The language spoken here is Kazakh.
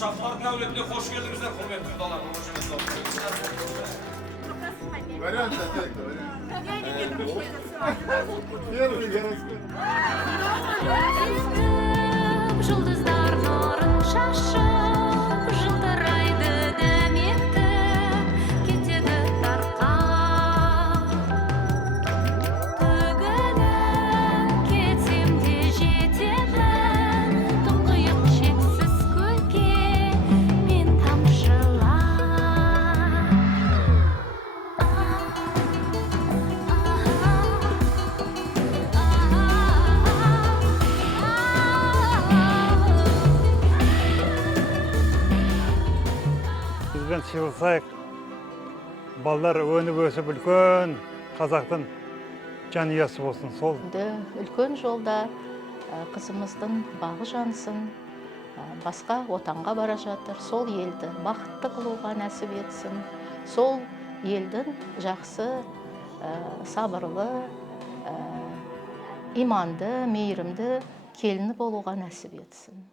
Ошақтылардың әулетіне қош келдіңіздер, құрметті құдалар. Вариант ответа, Первый городской. Жұлдыздар нұрын шашып, жылтырайды дәметті, кетеді тарқап. Төгілі кетсем де жетеді, тұңғиық шексіз көлге мен Бізбен сыйласайық, балалар өніп өсіп үлкен қазақтың жанұясы болсын. Сол үлкен жолда қызымыздың бағы жансын, басқа отанға бара жатыр. Сол елді бақытты қылуға нәсіп етсін. Сол елдің жақсы, сабырлы, иманды, мейірімді келіні болуға нәсіп етсін.